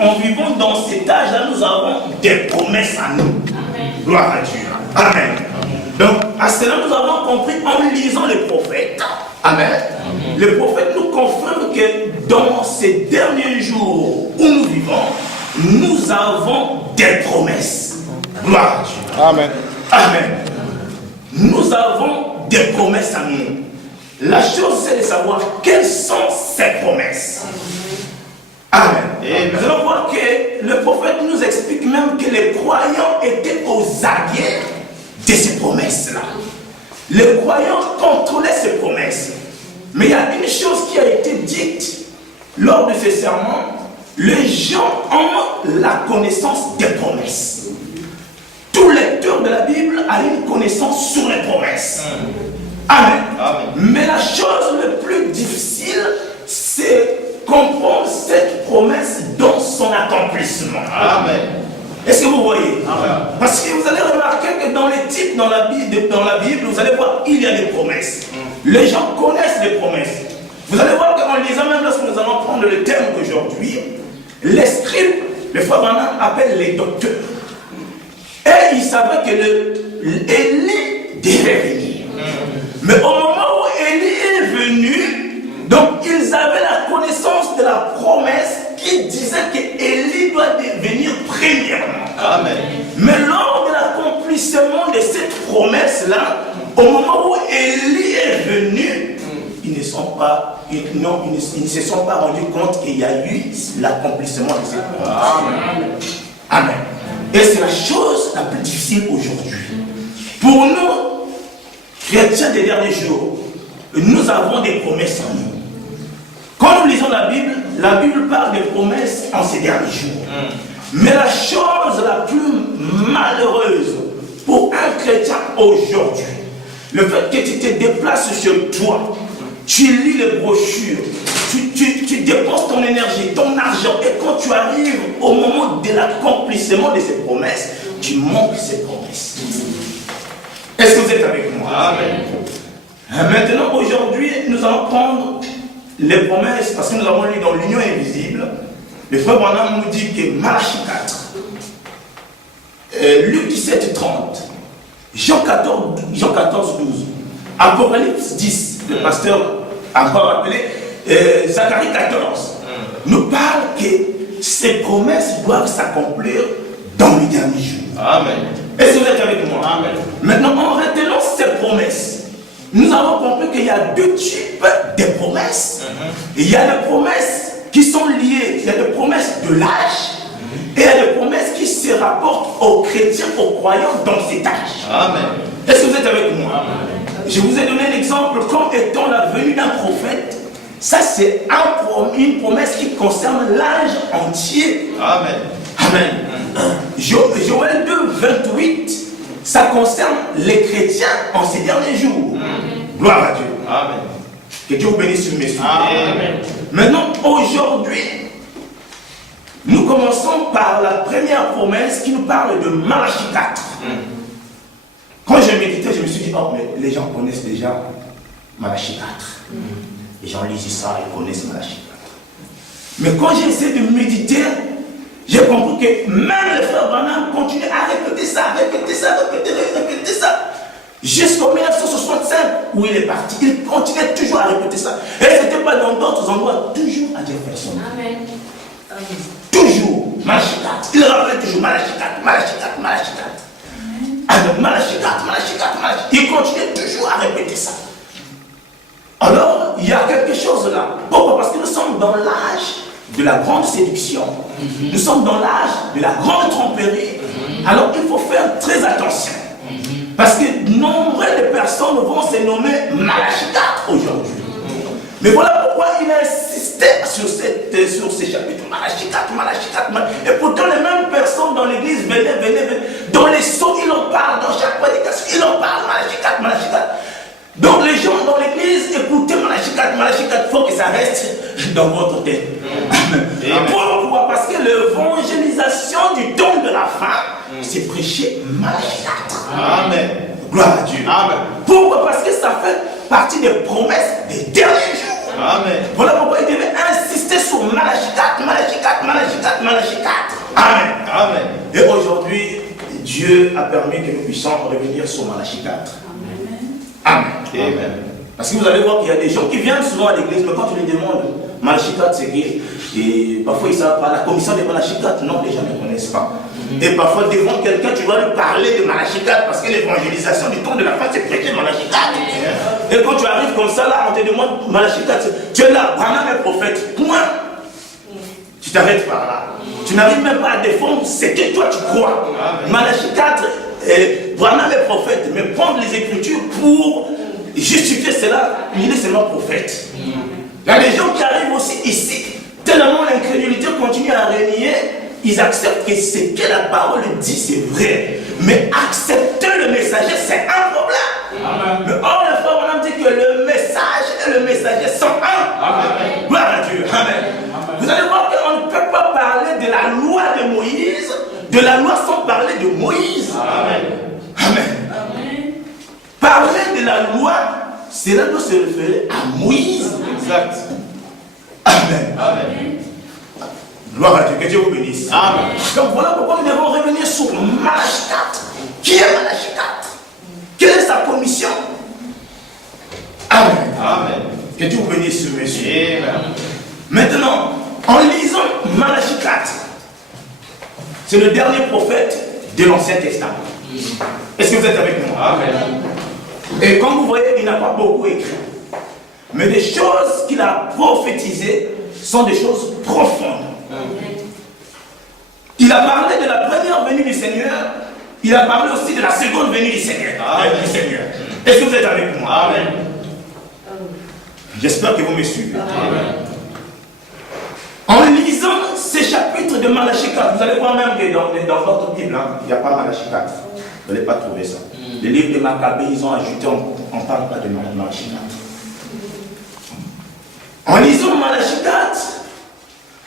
en vivant dans cet âge-là, nous avons des promesses à nous. Amen. Gloire à Dieu. Amen. Donc, à cela, nous avons compris en lisant les prophètes. Amen. Amen. Les prophètes nous confirment que dans ces derniers jours où nous vivons, nous avons des promesses. Gloire à Dieu. Amen. Amen. Nous avons des promesses à nous. La chose, c'est de savoir quelles sont ces promesses. Amen. Et nous allons voir que le prophète nous explique même que les croyants étaient aux aguets de ces promesses-là. Les croyants contrôlaient ces promesses. Mais il y a une chose qui a été dite lors de ce sermon. Les gens ont la connaissance des promesses. Tout lecteur de la Bible a une connaissance sur les promesses. Amen. Amen. Mais la chose la plus difficile, c'est comprendre cette promesse dans son accomplissement. Amen. Est-ce que vous voyez? Amen. Parce que vous allez remarquer que dans les types dans la Bible, vous allez voir il y a des promesses. Les gens connaissent les promesses. Vous allez voir qu'en lisant, même lorsque nous allons prendre le thème d'aujourd'hui, les scribes, le frère Branham appelle les docteurs. Et ils savaient que Élie devait venir. Mais au moment où Élie est venu, donc ils avaient la connaissance de la promesse qui disait que Élie doit devenir premièrement. Amen. Mais lors de l'accomplissement de cette promesse-là, au moment où Élie est venu, ils ne se sont pas rendus compte qu'il y a eu l'accomplissement de cette promesse. Amen. Amen. Et c'est la chose la plus difficile aujourd'hui. Pour nous, chrétiens des derniers jours, nous avons des promesses en nous. Quand nous lisons la Bible parle des promesses en ces derniers jours. Mais la chose la plus malheureuse pour un chrétien aujourd'hui, le fait que tu te déplaces sur toi, tu lis les brochures, tu dépenses ton énergie, ton argent, et quand tu arrives au moment de l'accomplissement de ces promesses, tu manques ces promesses. Est-ce que vous êtes avec moi? Amen. Maintenant, aujourd'hui, nous allons prendre les promesses, parce que nous avons lu dans l'Union invisible. Le frère Branham nous dit que Malachie 4, Luc 17, 30, Jean 14, 12, Apocalypse 10, le pasteur a encore rappelé, Zacharie 14, nous parle que ces promesses doivent s'accomplir dans les derniers jours. Amen. Est-ce que vous êtes avec moi? Amen. Maintenant, en retenant ces promesses, nous avons compris qu'il y a deux types de promesses. Il y a des promesses qui sont liées, il y a des promesses de l'âge, et il y a des promesses qui se rapportent aux chrétiens, aux croyants dans cet âge. Amen. Est-ce que vous êtes avec moi? Amen. Je vous ai donné un exemple comme étant la venue d'un prophète. Ça, c'est une promesse qui concerne l'âge entier. Amen. Amen. Joël 2, 28, ça concerne les chrétiens en ces derniers jours. Gloire à Dieu. Amen. Que Dieu vous bénisse, messieurs. Amen. Maintenant, aujourd'hui, nous commençons par la première promesse qui nous parle de Malachie 4. Quand je méditais, je me suis dit, oh, mais les gens connaissent déjà Malachie 4. Les gens lisent ça, ils connaissent Malachie 4. Mais quand j'ai essayé de méditer, j'ai compris que même le frère Branham continue à répéter ça. Jusqu'en 1965, où il est parti, il continuait toujours à répéter ça. Et ce n'était pas dans d'autres endroits, toujours à Jefferson. Amen. Toujours, Malachie 4. Il rappelait toujours Malachie 4, Malachie 4, Malachie 4. Alors, Malachie 4, Malachie 4, Malachie 4. Il continuait toujours à répéter ça. Alors, il y a quelque chose là. Pourquoi? Parce que nous sommes dans l'âge de la grande séduction. Nous sommes dans l'âge de la grande tromperie. Alors, il faut faire très attention. Parce que nombre de personnes vont se nommer Malachie 4 aujourd'hui. Mais voilà pourquoi il a insisté sur ces chapitres. Malachie 4, Malachie 4, Et pourtant, les mêmes personnes dans l'église venaient. Dans les sons, ils en parlent. Dans chaque prédication, ils en parlent. Malachie 4, Malachie 4. Donc les gens dans l'église, écoutez Malachie 4, il faut que ça reste dans votre tête. Pourquoi? Parce que l'évangélisation du temps de la fin, c'est prêcher Malachie 4. Amen. Gloire à Dieu. Amen. Pourquoi? Parce que ça fait partie des promesses des derniers jours. Amen. Voilà pourquoi il devait insister sur sur Malachie 4, Malachie 4, Malachie 4, Malachie 4. Amen. Amen. Et aujourd'hui, Dieu a permis que nous puissions revenir sur Malachie 4. Amen. Amen. Parce que vous allez voir qu'il y a des gens qui viennent souvent à l'église, mais quand tu les demandes, Malachie 4, c'est qui? Et parfois ils ne savent pas. La commission de Malachie 4, non, les gens ne connaissent pas. Et parfois devant quelqu'un, tu vas lui parler de Malachie 4 parce que l'évangélisation du temps de la fin, c'est prêcher Malachie 4. Et quand tu arrives comme ça, là, on te demande Malachie 4, tu es là, Branham est prophète. Point. Tu t'arrêtes par là. Tu n'arrives même pas à défendre ce que toi tu crois. Malachie 4, Branham est prophète, mais prendre les Écritures pour justifier cela, il est seulement prophète. Il y a des gens qui arrivent aussi ici, tellement l'incrédulité continue à régner, ils acceptent que ce que la parole dit, c'est vrai. Mais accepter le messager, c'est un problème. Amen. Mais or, le frère, on a dit que le message et le messager sont un. Amen. Gloire à Dieu. Amen. Amen. Vous allez voir qu'on ne peut pas parler de la loi de Moïse, de la loi sans parler de Moïse. Amen. Amen. Amen. Parler de la loi, cela doit se référer à Moïse. Exact. Amen. Amen. Gloire à Dieu, que Dieu vous bénisse. Amen. Donc voilà pourquoi nous devons revenir sur Malachie 4. Qui est Malachie 4? Quelle est sa commission? Amen. Amen. Que Dieu vous bénisse, monsieur. Amen. Maintenant, en lisant Malachie 4, c'est le dernier prophète de l'Ancien Testament. Est-ce que vous êtes avec moi? Amen. Et comme vous voyez, il n'a pas beaucoup écrit. Mais les choses qu'il a prophétisées sont des choses profondes. Il a parlé de la première venue du Seigneur. Il a parlé aussi de la seconde venue du Seigneur. Est-ce que vous êtes avec moi? Amen. J'espère que vous me suivez. Amen. En lisant ces chapitres de Malachie 4, vous allez voir même que dans votre Bible, il n'y a pas Malachie 4. Vous n'allez pas trouver ça. Les livres de Maccabée, ils ont ajouté, on ne parle pas de Malachie 4. En lisant Malachie 4,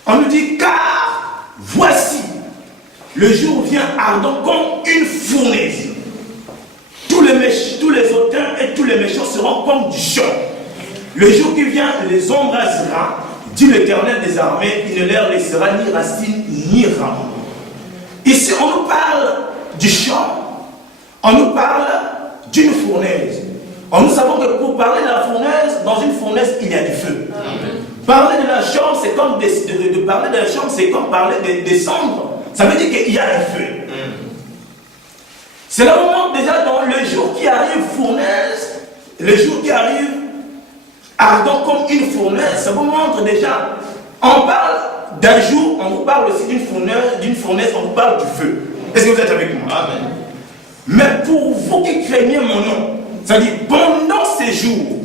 on nous dit, car voici, le jour vient ardent comme une fournaise. Tous les hautains et tous les méchants seront comme du champ. Le jour qui vient les embrasera, dit l'Éternel des armées, il ne leur laissera ni racine ni rame. Ici, on nous parle du champ, on nous parle d'une fournaise. Nous savons que pour parler de la fournaise, dans une fournaise, il y a du feu. Amen. Parler de la chambre, c'est comme de parler de la chambre, c'est comme parler des cendres. Ça veut dire qu'il y a du feu. C'est là où on montre déjà dans le jour qui arrive fournaise, le jour qui arrive ardent comme une fournaise, ça vous montre déjà. On parle d'un jour, on vous parle aussi d'une fournaise, on vous parle du feu. Est-ce que vous êtes avec moi? Amen. Mais pour vous qui craignez mon nom, ça dit pendant ces jours,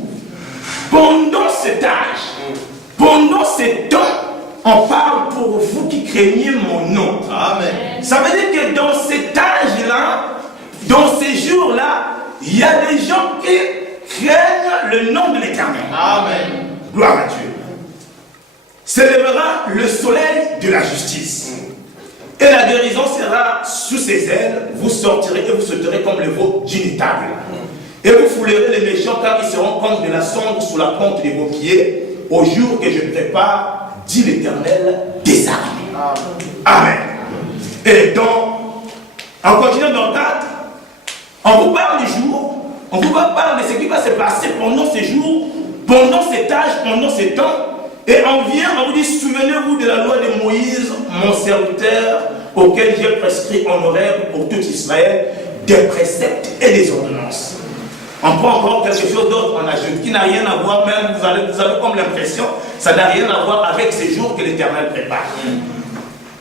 pendant cet âge, pendant ces temps, on parle pour vous qui craignez mon nom. Amen. Ça veut dire que dans cet âge-là, dans ces jours-là, il y a des gens qui craignent le nom de l'Éternel. Amen. Gloire à Dieu. S'élèvera le soleil de la justice. Et la guérison sera sous ses ailes. Vous sortirez et vous sauterez comme le veau d'une table. Et vous foulerez les méchants car ils seront comme de la cendre sous la plante de vos pieds au jour que je prépare, dit l'Éternel des armées. Amen. Et donc, en continuant dans 4, on vous parle du jour, on vous parle de ce qui va se passer pendant ces jours, pendant cet âge, pendant ces temps. Et on vient, on vous dit, souvenez-vous de la loi de Moïse, mon serviteur, auquel j'ai prescrit en horaire pour tout Israël, des préceptes et des ordonnances. On prend encore quelque chose d'autre, on ajoute, qui n'a rien à voir, même vous avez comme l'impression, ça n'a rien à voir avec ces jours que l'Éternel prépare.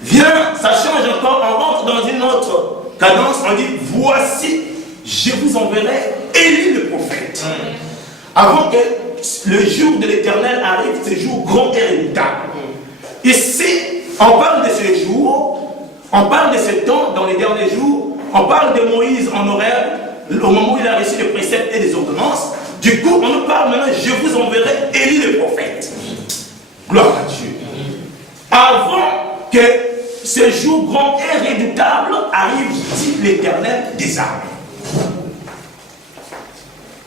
Viens, ça change encore, on rentre dans une autre cadence, on dit, voici, je vous enverrai Élie le prophète. Avant que le jour de l'Éternel arrive, ce jour grand et redoutable. Ici, on parle de ce jour, on parle de ce temps dans les derniers jours, on parle de Moïse en horaire, au moment où il a reçu les préceptes et les ordonnances. Du coup, on nous parle maintenant, je vous enverrai Élie le prophète. Gloire à Dieu. Avant que ce jour grand et redoutable arrive, dit l'Éternel des armées.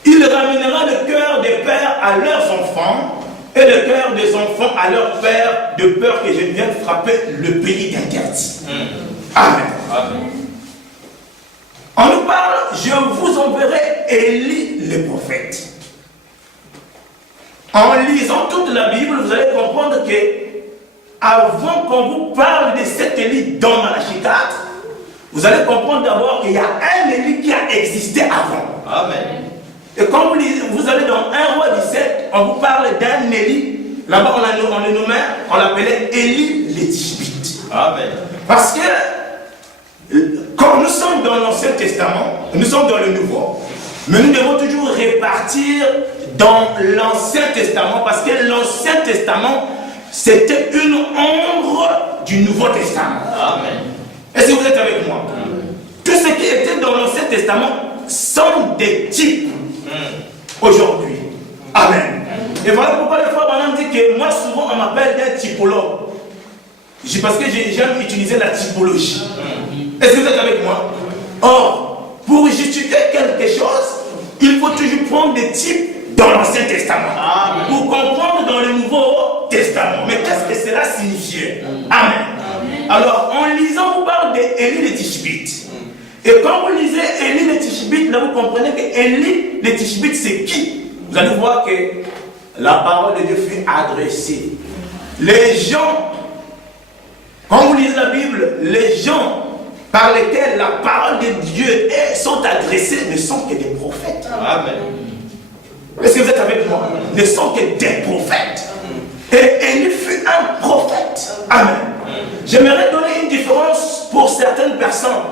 Il ramènera le cœur des pères à leurs enfants et le cœur des enfants à leur père, de peur que je ne vienne frapper le pays d'interdit. Amen. Amen. On nous parle, je vous enverrai Élie le prophète. En lisant toute la Bible, vous allez comprendre que avant qu'on vous parle de cet Élie dans Malachie 4, vous allez comprendre d'abord qu'il y a un Élie qui a existé avant. Amen. Et quand vous allez dans 1 Roi 17, on vous parle d'un Élie. Là-bas, on le nommait, on l'appelait Élie le Tishbite. Amen. Parce que quand nous sommes dans l'Ancien Testament, nous sommes dans le Nouveau, mais nous devons toujours répartir dans l'Ancien Testament, parce que l'Ancien Testament, c'était une ombre du Nouveau Testament. Amen. Est-ce que vous êtes avec moi? Tout ce qui était dans l'Ancien Testament sont des types aujourd'hui. Amen. Et voilà pourquoi les fois on dit que moi souvent on m'appelle un typologue. Parce que j'aime utiliser la typologie. Est-ce que vous êtes avec moi? Or, pour justifier quelque chose, il faut toujours prendre des types dans l'Ancien Testament. Amen. Pour comprendre dans le Nouveau Testament. Mais qu'est-ce que cela signifiait? Amen. Alors, en lisant, vous parle d'Élie le Tishbite. Et quand vous lisez Élie le Tishbite, là vous comprenez que Élie le Tishbite c'est qui? Vous allez voir que la parole de Dieu fut adressée. Les gens, quand vous lisez la Bible, les gens par lesquels la parole de Dieu sont adressées ne sont que des prophètes. Amen. Est-ce que vous êtes avec moi? Ne sont que des prophètes. Et Élie fut un prophète. Amen. J'aimerais donner une différence pour certaines personnes.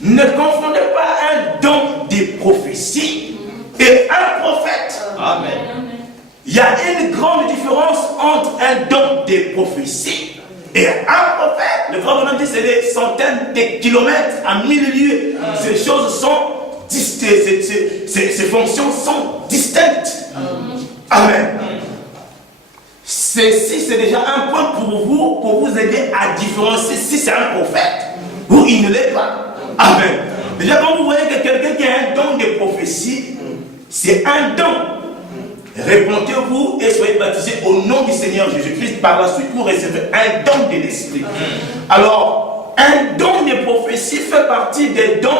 Ne confondez pas un don de prophétie et un prophète. Amen. Il y a une grande différence entre un don de prophétie et un prophète. Le vrai bonhomme dit c'est des centaines de kilomètres à 1000 lieues. Ces choses sont distinctes. Ces fonctions sont distinctes. Amen. Ceci, c'est déjà un point pour vous aider à différencier si c'est un prophète ou il ne l'est pas. Amen. Déjà, quand vous voyez que quelqu'un qui a un don de prophétie, c'est un don. Répondez-vous et soyez baptisés au nom du Seigneur Jésus-Christ. Par la suite, vous recevez un don de l'Esprit. Alors, un don de prophétie fait partie des dons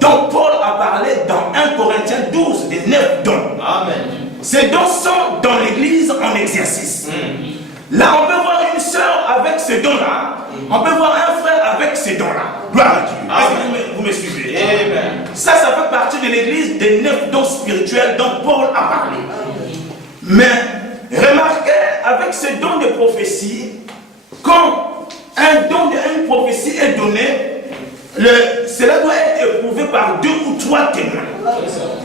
dont Paul a parlé dans 1 Corinthiens 12, des 9 dons. Amen. Ces dons sont dans l'église en exercice. Là, on peut voir une sœur avec ce don-là. On peut voir un frère avec ce don-là. Gloire à Dieu. Est-ce que vous me suivez? Amen. Ça fait partie de l'église des 9 dons spirituels dont Paul a parlé. Mais remarquez, avec ce don de prophétie, quand un don d'une prophétie est donné, cela doit être éprouvé par 2 ou 3 témoins.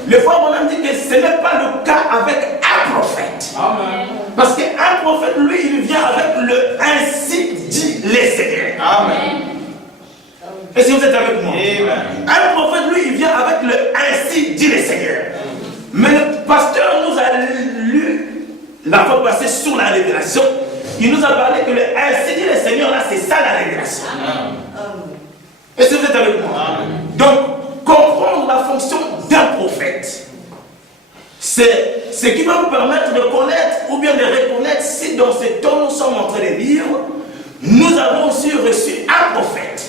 Le frère Bonham dit que ce n'est pas le cas avec un prophète. Amen. Parce qu'un prophète, lui, il vient avec le ainsi dit les Seigneurs. Amen. Est-ce que vous êtes avec moi? Amen. Un prophète, lui, il vient avec le ainsi dit les Seigneurs. Mais le pasteur nous a lu la fois passée sur la révélation. Il nous a parlé que le ainsi dit les Seigneurs, là, c'est ça la révélation. Amen. Est-ce que vous êtes avec moi? Amen. Donc, comprendre la fonction d'un prophète, c'est ce qui va nous permettre de connaître ou bien de reconnaître si dans ce temps nous sommes en train de lire, nous avons aussi reçu un prophète.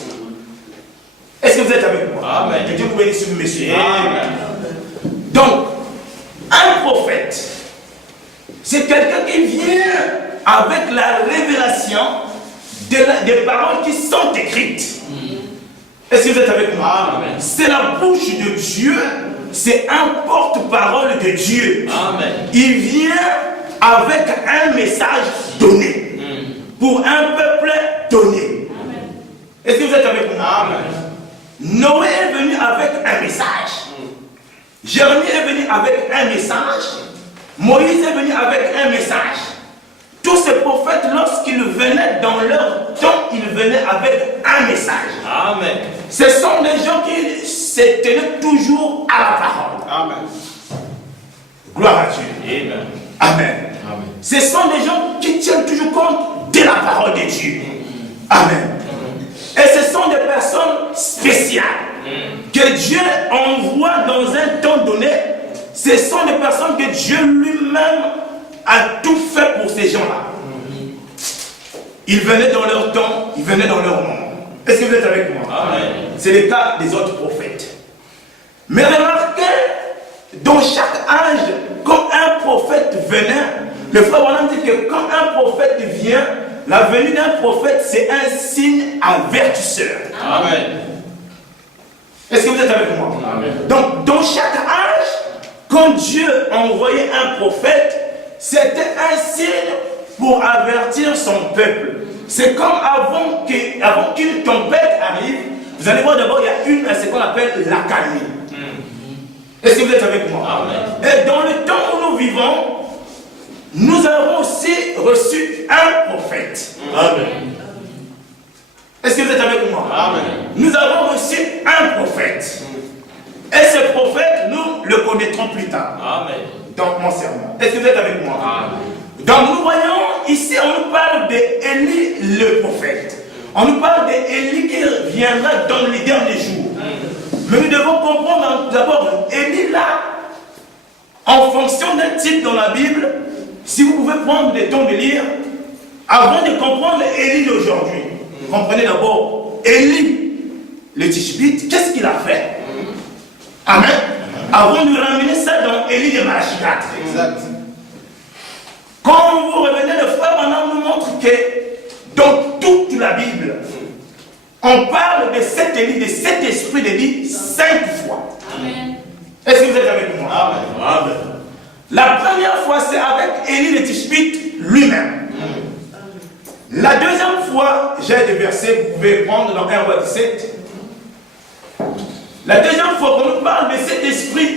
Est-ce que vous êtes avec moi? Amen. Que Dieu vous bénisse, messieurs. Amen. Donc, un prophète, c'est quelqu'un qui vient avec la révélation des paroles qui sont écrites. Est-ce que vous êtes avec moi? Amen. C'est la bouche de Dieu, c'est un porte-parole de Dieu. Amen. Il vient avec un message donné, pour un peuple donné. Amen. Est-ce que vous êtes avec moi? Amen. Noé est venu avec un message. Jérémie est venu avec un message. Moïse est venu avec un message. Tous ces prophètes, lorsqu'ils venaient dans leur temps, ils venaient avec un message. Amen. Ce sont des gens qui se tenaient toujours à la parole. Amen. Gloire à Dieu. Amen. Amen. Amen. Ce sont des gens qui tiennent toujours compte de la parole de Dieu. Amen. Et ce sont des personnes spéciales que Dieu envoie dans un temps donné. Ce sont des personnes que Dieu lui-même a tout fait pour ces gens-là. Ils venaient dans leur temps, ils venaient dans leur moment. Est-ce que vous êtes avec moi? C'est le cas des autres prophètes. Mais remarquez, dans chaque âge, quand un prophète venait, le frère Branham dit que quand un prophète vient, la venue d'un prophète, c'est un signe avertisseur. Amen. Est-ce que vous êtes avec moi? Amen. Donc, dans chaque âge, quand Dieu envoyait un prophète, c'était un signe pour avertir son peuple. C'est comme avant qu'une tempête arrive, vous allez voir d'abord, il y a ce qu'on appelle l'accalmie. Est-ce que vous êtes avec moi? Amen. Et dans le temps où nous vivons, nous avons aussi reçu un prophète. Amen. Est-ce que vous êtes avec moi? Amen. Nous avons reçu un prophète. Et ce prophète, nous le connaîtrons plus tard. Amen. Dans mon sermon. Est-ce que vous êtes avec moi? Amen. Donc nous voyons ici, on nous parle d'Élie le prophète. On nous parle d'Élie qui viendra dans les derniers jours. Mais nous devons comprendre d'abord, Élie là, en fonction d'un titre dans la Bible, si vous pouvez prendre le temps de lire, avant de comprendre Élie d'aujourd'hui, comprenez d'abord, Élie, le Tishbite, qu'est-ce qu'il a fait? Amen. Avant de ramener ça dans Élie de Malachie 4. Exact. Quand vous revenez, le frère Branham nous montre que dans toute la Bible, on parle de cet Élie, de cet esprit d'Élie 5 fois. Amen. Est-ce que vous êtes avec moi? Amen. Amen. La première fois, c'est avec Élie le Tishbite lui-même. La deuxième fois, j'ai des versets, vous pouvez prendre dans 1 roi 17. La deuxième fois qu'on nous parle de cet esprit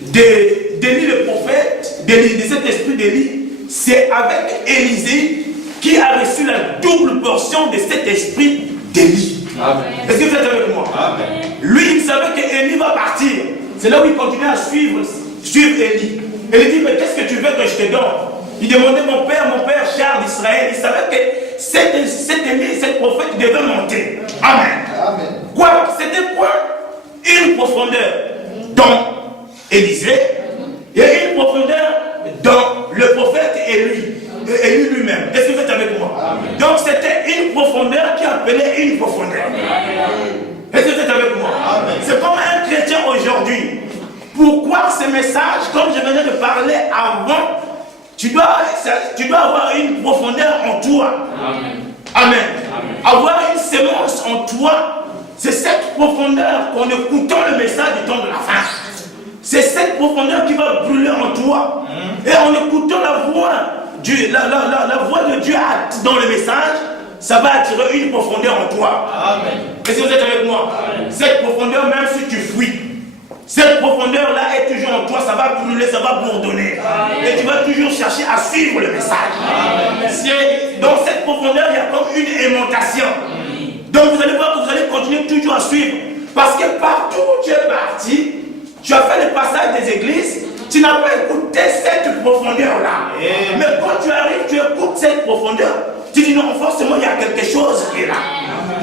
d'Élie le prophète, de cet esprit d'Élie, c'est avec Élisée qui a reçu la double portion de cet esprit d'Élie. Est-ce que vous êtes avec moi? Amen. Lui, il savait qu'Élie va partir. C'est là où il continuait à suivre Élie. Et il dit, mais qu'est-ce que tu veux que je te donne? Il demandait, mon père Charles d'Israël, il savait que cet Élie, cet prophète devait monter. Amen. Amen. Quoi? C'était quoi? Une profondeur dans Élisée et une profondeur dans le prophète Élie lui-même. Est-ce que vous êtes avec moi? Amen. Donc c'était une profondeur qui appelait une profondeur. Est-ce que vous êtes avec moi? Amen. C'est comme un chrétien aujourd'hui. Pourquoi ce message, comme je venais de parler avant, tu dois avoir une profondeur en toi. Amen. Amen. Amen. Avoir une sémence en toi, c'est cette profondeur qu'en écoutant le message du temps de la fin. C'est cette profondeur qui va brûler en toi. Et en écoutant la voix de Dieu dans le message, ça va attirer une profondeur en toi. Amen. Est-ce que vous êtes avec moi? Amen. Cette profondeur, même si tu fuis, cette profondeur-là est toujours en toi, ça va brûler, ça va bourdonner. Amen. Et tu vas toujours chercher à suivre le message. Dans cette profondeur, il y a comme une aimantation. Donc vous allez voir que vous allez continuer toujours à suivre. Parce que partout où tu es parti, tu as fait le passage des églises, tu n'as pas écouté cette profondeur-là. Mais quand tu arrives, tu écoutes cette profondeur, tu dis non, forcément il y a quelque chose qui est là.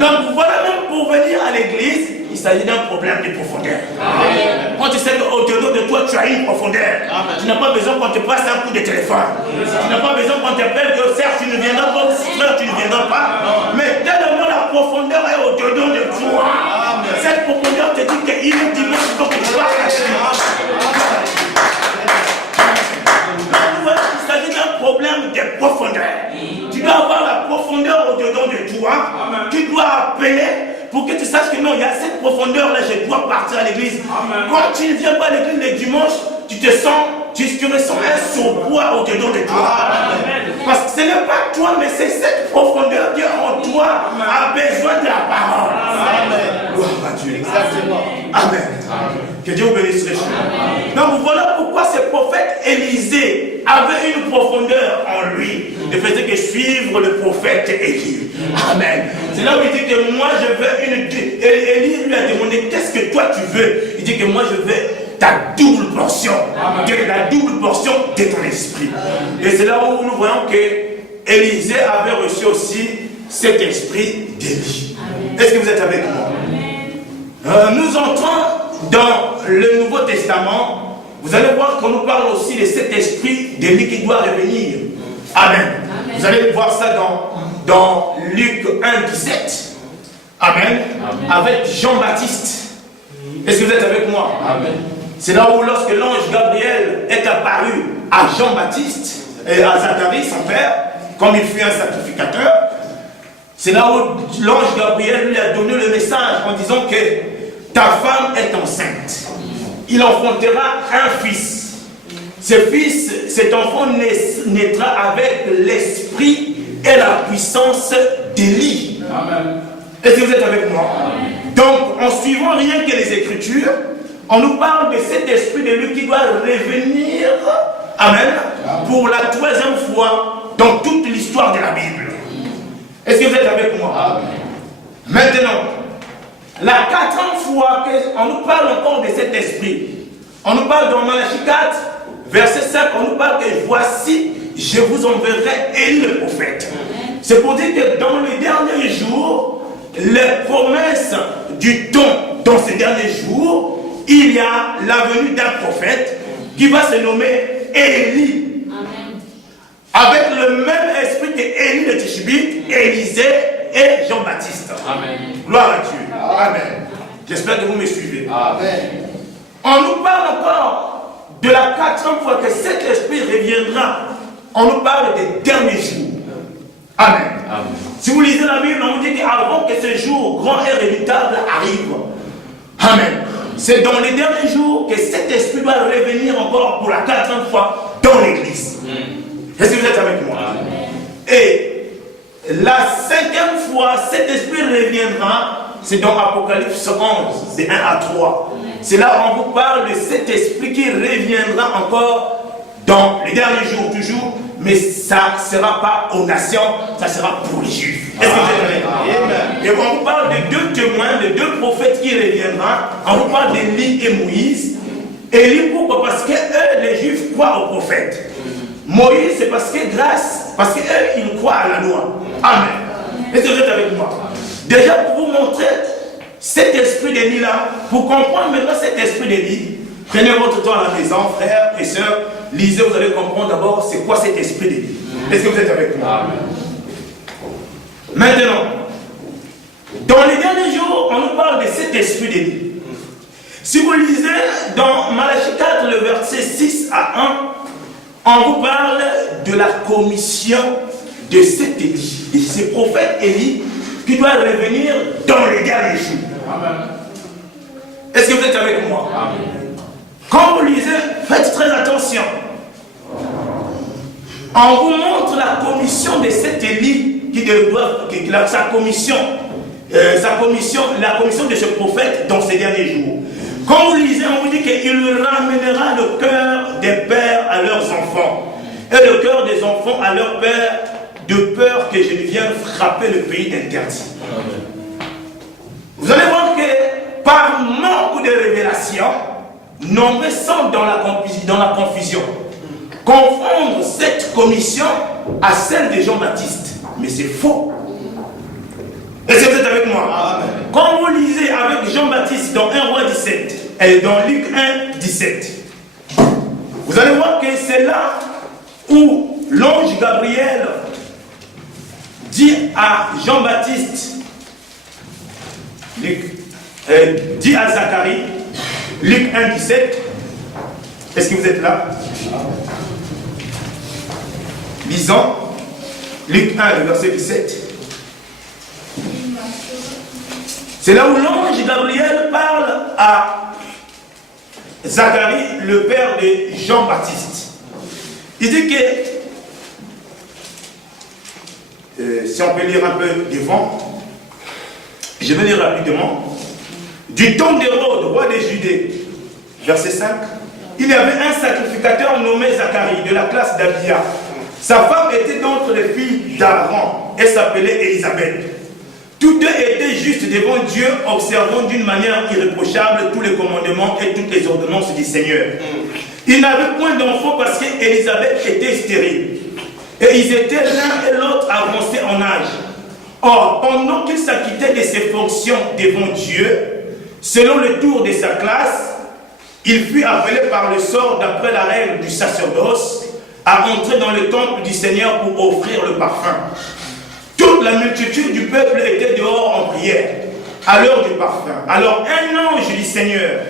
Donc voilà, même pour venir à l'église, il s'agit d'un problème de profondeur. Amen. Quand tu sais qu'au-dedans de toi, tu as une profondeur. Amen. Tu n'as pas besoin qu'on te passe un coup de téléphone. Tu n'as pas besoin qu'on t'appelle que certes tu ne viendras pas, frère, tu ne viendras pas. Mais tellement la profondeur est au-dedans de toi. Amen. Cette profondeur te dit qu'il est dimanche, il faut que tu vas cacher. Il s'agit d'un problème de profondeur. Tu dois avoir la profondeur au-dedans de toi. Amen. Tu dois appeler pour que tu saches que non, il y a cette profondeur-là, je dois partir à l'église. Quand tu ne viens pas à l'église le dimanche, tu ressens un surpoids au-dedans de toi. Amen. Parce que ce n'est pas toi, mais c'est cette profondeur qui en toi a besoin de la parole. Amen. Gloire à Dieu. Exactement. Amen. Amen. Que Dieu vous bénisse les choses. Donc voilà pourquoi ce prophète Élisée avait une profondeur en lui. Il faisait que suivre le prophète Élie. Amen. C'est là où il dit que moi je veux une... Élie lui a demandé qu'est-ce que toi tu veux. Il dit que moi je veux ta double portion. La double portion de ton esprit. Et c'est là où nous voyons que Élisée avait reçu aussi cet esprit d'Élie. Est-ce que vous êtes avec moi? Nous entrons dans le Nouveau Testament. vous allez voir qu'on nous parle aussi de cet esprit d'Élie qui doit revenir. Amen. Amen. Vous allez voir ça dans Luc 1, 17. Amen. Amen. Avec Jean-Baptiste. Est-ce que vous êtes avec moi? Amen. C'est là où lorsque l'ange Gabriel est apparu à Jean-Baptiste et à Zacharie, son père, comme il fut un sacrificateur, c'est là où l'ange Gabriel lui a donné le message en disant que ta femme est enceinte. Il enfantera un fils. Cet enfant naîtra avec l'esprit et la puissance d'Élie. Amen. Est-ce que vous êtes avec moi? Amen. Donc, en suivant rien que les Écritures, on nous parle de cet esprit de lui qui doit revenir, amen, pour la 3e fois dans toute l'histoire de la Bible. Est-ce que vous êtes avec moi? Amen. Maintenant, la 4e fois qu'on nous parle encore de cet esprit, on nous parle dans Malachie 4, verset 5, on nous parle que voici, je vous enverrai Élie le prophète. C'est pour dire que dans les derniers jours, les promesses du temps dans ces derniers jours, il y a la venue d'un prophète qui va se nommer Élie. Amen. Avec le même esprit que Élie de Tishbite, Élisée et Jean-Baptiste. Amen. Gloire à Dieu. Amen. J'espère que vous me suivez. Amen. On nous parle encore de la 4e fois que cet esprit reviendra. On nous parle des derniers jours. Amen. Amen. Si vous lisez la Bible, on vous dit qu'avant que ce jour grand et redoutable arrive. Amen. C'est dans les derniers jours que cet esprit doit revenir encore pour la 4e fois dans l'église. Est-ce que vous êtes avec moi? Amen. Et la 5e fois, cet esprit reviendra, c'est dans Apocalypse 11, de 1 à 3. C'est là où on vous parle de cet esprit qui reviendra encore dans les derniers jours, toujours, mais ça ne sera pas aux nations, ça sera pour les Juifs. Est-ce que vous êtes avec? Et on vous parle de 2 témoins, de 2 prophètes qui reviendront. On vous parle d'Élie et Moïse. Élie, pourquoi? Parce que eux, les Juifs, croient aux prophètes. Moïse, c'est parce qu'eux, ils croient à la loi. Amen. Est-ce que vous êtes avec moi? Déjà, pour vous montrer cet esprit d'Élie-là, pour comprendre maintenant cet esprit d'Élie, prenez votre temps à la maison, frères et sœurs, lisez, vous allez comprendre d'abord c'est quoi cet esprit d'Élie. Est-ce que vous êtes avec moi? Amen. Maintenant, dans les derniers jours, on nous parle de cet esprit d'Élie. Si vous lisez dans Malachie 4, le verset 6 à 1, on vous parle de la commission de cet Élie, de ce prophète Élie qui doit revenir dans les derniers jours. Amen. Est-ce que vous êtes avec moi? Amen. Quand vous lisez, faites très attention. On vous montre la commission de cet Élie la commission de ce prophète dans ces derniers jours. Quand vous lisez, on vous dit qu'il ramènera le cœur des pères à leurs enfants et le cœur des enfants à leurs pères, de peur que je ne vienne frapper le pays interdit. Vous allez voir que par manque de révélation, nombreux sont dans la confusion. Confondre cette commission à celle de Jean-Baptiste. Mais c'est faux. Est-ce que vous êtes avec moi? Amen. Quand vous lisez avec Jean-Baptiste dans 1 Roi 17 et dans Luc 1, 17, vous allez voir que c'est là où l'ange Gabriel dit à Jean-Baptiste, dit à Zacharie, Luc 1, 17, est-ce que vous êtes là? Lisons Luc 1, le verset 17. C'est là où l'ange Gabriel parle à Zacharie, le père de Jean-Baptiste. Il dit que, si on peut lire un peu devant, je vais lire rapidement. Du temps d'Hérode, roi des Judées, verset 5, il y avait un sacrificateur nommé Zacharie, de la classe d'Abia. Sa femme était d'entre les filles d'Aaron, elle s'appelait Élisabeth. Tous deux étaient justes devant Dieu, observant d'une manière irréprochable tous les commandements et toutes les ordonnances du Seigneur. Ils n'avaient point d'enfants parce qu'Élisabeth était stérile. Et ils étaient l'un et l'autre avancés en âge. Or, pendant qu'il s'acquittait de ses fonctions devant Dieu, selon le tour de sa classe, il fut appelé par le sort d'après la règle du sacerdoce à entrer dans le temple du Seigneur pour offrir le parfum. Toute la multitude du peuple était dehors en prière à l'heure du parfum. Alors un ange du Seigneur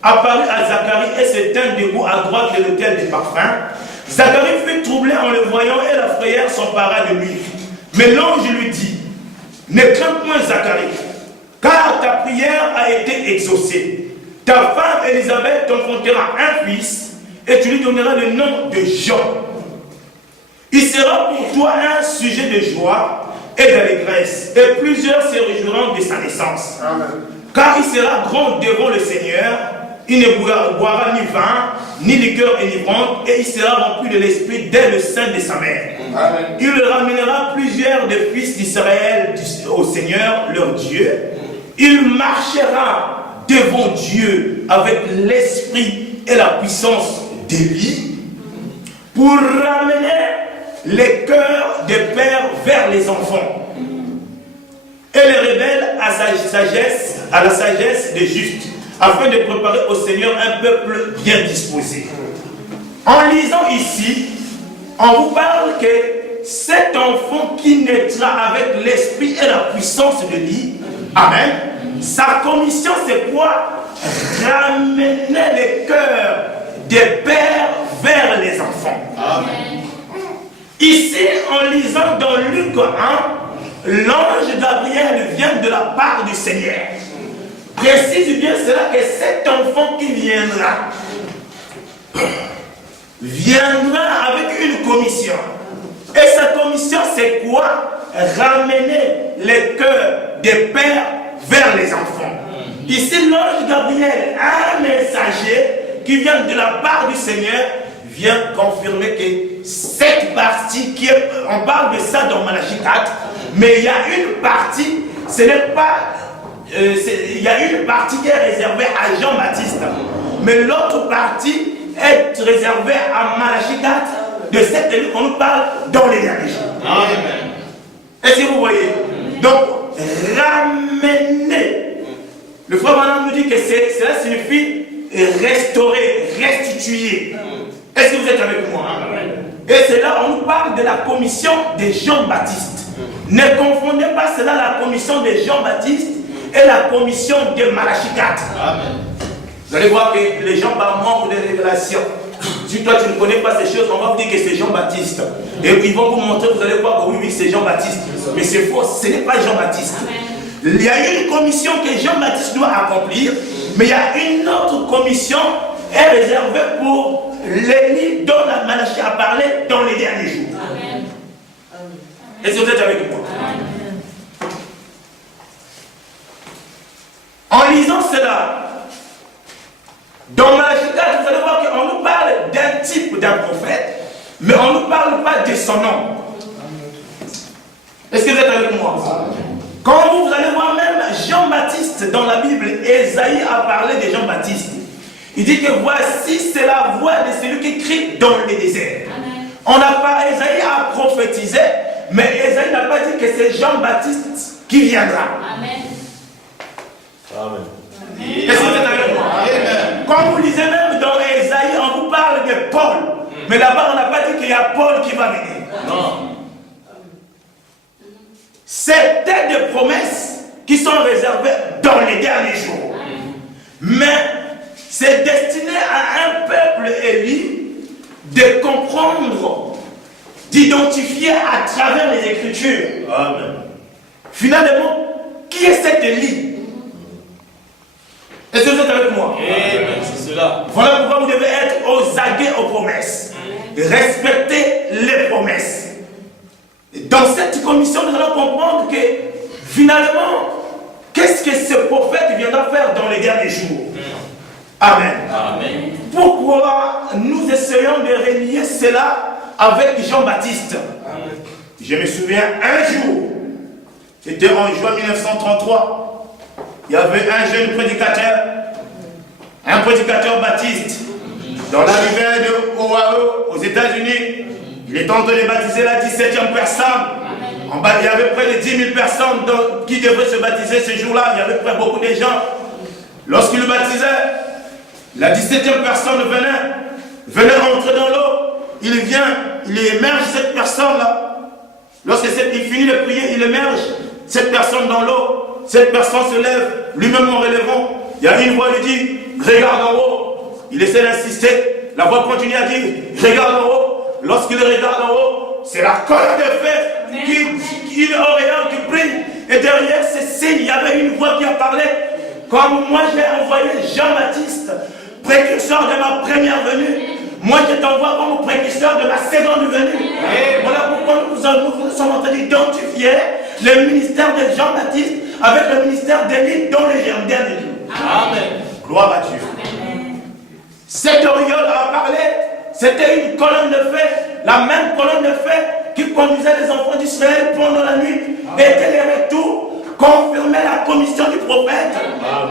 apparut à Zacharie et se tint debout à droite de l'autel des parfums. Zacharie fut troublé en le voyant et la frayeur s'empara de lui. Mais l'ange lui dit, ne crains point Zacharie, car ta prière a été exaucée. Ta femme Élisabeth t'enfantera un fils et tu lui donneras le nom de Jean. Il sera pour toi un sujet de joie et d'allégresse, et plusieurs se réjouiront de sa naissance. Amen. Car il sera grand devant le Seigneur, il ne boira ni vin, ni liqueur enivrante, et il sera rempli de l'Esprit dès le sein de sa mère. Amen. Il ramènera plusieurs des fils d'Israël au Seigneur, leur Dieu. Il marchera devant Dieu avec l'esprit et la puissance d'Élie pour ramener les cœurs des pères vers les enfants et les rebelles à la sagesse des justes, afin de préparer au Seigneur un peuple bien disposé. En lisant ici, on vous parle que cet enfant qui naîtra avec l'esprit et la puissance de Dieu, amen, sa commission c'est quoi? Ramener les cœurs des pères vers les enfants. Amen. Ici, en lisant dans Luc 1, l'ange Gabriel vient de la part du Seigneur. Précise bien cela que cet enfant qui viendra avec une commission. Et sa commission, c'est quoi? Ramener les cœurs des pères vers les enfants. Ici, l'ange Gabriel, un messager qui vient de la part du Seigneur, vient confirmer que cette partie, on parle de ça dans Malachie 4, mais il y a une partie, ce n'est pas, il y a une partie qui est réservée à Jean-Baptiste, mais l'autre partie est réservée à Malachie 4, de cette élu qu'on nous parle dans les derniers jours. Amen. Est-ce que vous voyez? Donc, ramener. Le frère Manan nous dit que cela signifie restaurer, restituer. Est-ce que vous êtes avec moi? Et c'est là on nous parle de la commission de Jean-Baptiste. Ne confondez pas cela, la commission de Jean-Baptiste et la commission de Malachie 4. Amen. Vous allez voir que les gens par manque de révélation. Si toi tu ne connais pas ces choses, on va vous dire que c'est Jean-Baptiste. Et ils vont vous montrer, vous allez voir que oui, c'est Jean-Baptiste. Mais c'est faux, ce n'est pas Jean-Baptiste. Il y a une commission que Jean-Baptiste doit accomplir, mais il y a une autre commission est réservée pour l'Élie dont la Malachie a parlé dans les derniers jours. Amen. Est-ce que vous êtes avec moi? Amen. En lisant cela, dans Malachie 4, vous allez voir qu'on nous parle d'un type d'un prophète, mais on ne nous parle pas de son nom. Est-ce que vous êtes avec moi? Amen. Quand vous allez voir même Jean-Baptiste dans la Bible, Ésaïe a parlé de Jean-Baptiste. Il dit que voici, c'est la voix de celui qui crie dans le désert. Amen. On n'a pas, Ésaïe a prophétisé, mais Ésaïe n'a pas dit que c'est Jean-Baptiste qui viendra. Amen. Amen. Est-ce que vous êtes avec moi? Amen. Quand vous lisez même dans Ésaïe, on vous parle de Paul. Mais là-bas, on n'a pas dit qu'il y a Paul qui va venir. Non. C'était des promesses qui sont réservées dans les derniers jours. Mais c'est destiné à un peuple élu de comprendre, d'identifier à travers les Écritures. Amen. Finalement, qui est cet Élie? Est-ce que vous êtes avec moi? Amen. C'est cela. Voilà pourquoi vous devez être aux aguets aux promesses. Respecter les promesses. Dans cette commission, nous allons comprendre que finalement, qu'est-ce que ce prophète viendra faire dans les derniers jours? Amen. Amen. Pourquoi nous essayons de relier cela avec Jean-Baptiste? Je me souviens un jour, c'était en juin 1933, il y avait un jeune prédicateur baptiste, dans la rivière de Ohio, aux États-Unis. Il est en train de baptiser la 17e personne. Il y avait près de 10 000 personnes qui devraient se baptiser ce jour-là. Il y avait près beaucoup de gens. Lorsqu'il le baptisait, La 17e personne venait entrer dans l'eau. Il vient, il émerge cette personne-là. Lorsque il finit de prier, il émerge cette personne dans l'eau. Cette personne se lève, lui-même en relevant. Il y a une voix qui lui dit, regarde en haut. Il essaie d'insister. La voix continue à dire, regarde en haut. Lorsqu'il regarde en haut, c'est la colonne de feu qui oriente, qui prie. Et derrière ces signes, il y avait une voix qui a parlé. Comme moi j'ai envoyé Jean-Baptiste, précurseur de ma première venue, moi je t'envoie comme précurseur de ma seconde venue. Et voilà pourquoi nous sommes en train d'identifier le ministère de Jean-Baptiste avec le ministère d'Élie dans les derniers jours. Amen. Gloire à Dieu. Cette auréole a parlé, c'était une colonne de feu, la même colonne de feu qui conduisait les enfants d'Israël pendant la nuit, était les retours, confirmait la commission du prophète